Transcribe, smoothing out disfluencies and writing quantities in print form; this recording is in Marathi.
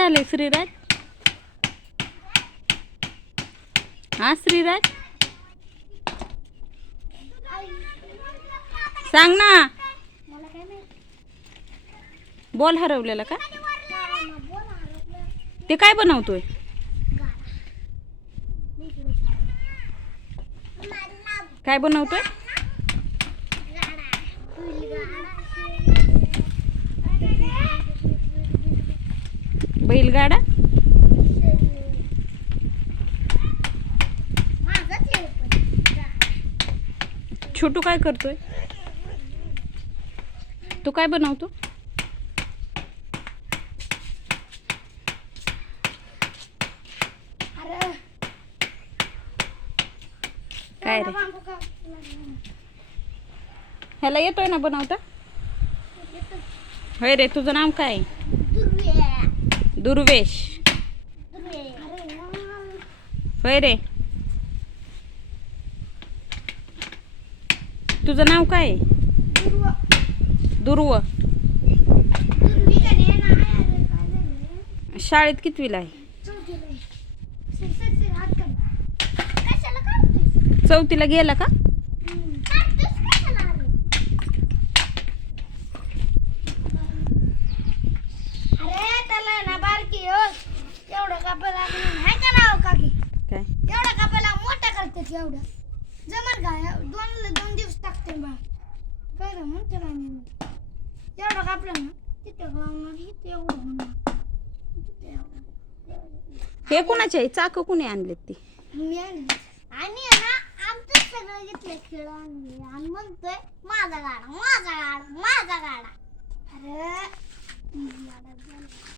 झालंय श्रीराज? हा श्रीराज सांग ना. बॉल हरवलेला का? ते काय बनवतोय? काय बनवतोय? बैलगाडा. छोटू काय करतोय? तू काय बनवतो? काय रे? ह्याला येतोय ना बनवता? होय रे. तुझं नाव काय? दुर्वेश. होय रे. तुझं नाव काय? दुर्व. शाळेत कितवीला आहे? चौथीला गेला का? अरे त्याला ना बारकी एवढं कापायला आहे का नाव काकी? काय एवढं कापायला मोठा करतात एवढं जमल का? दोन दिवस टाकते बा काय म्हणते ना मी एवढं कापलं ना तिथे एवढं होणार. हे कोणाचे आहे? चाक कोणी आणलेत ती? मी आणली आणि ना आमचं सगळं घेतलं खेळ आणली आणि म्हणतोय माझा गाडा माझा गाडा माझा गाडा. अरे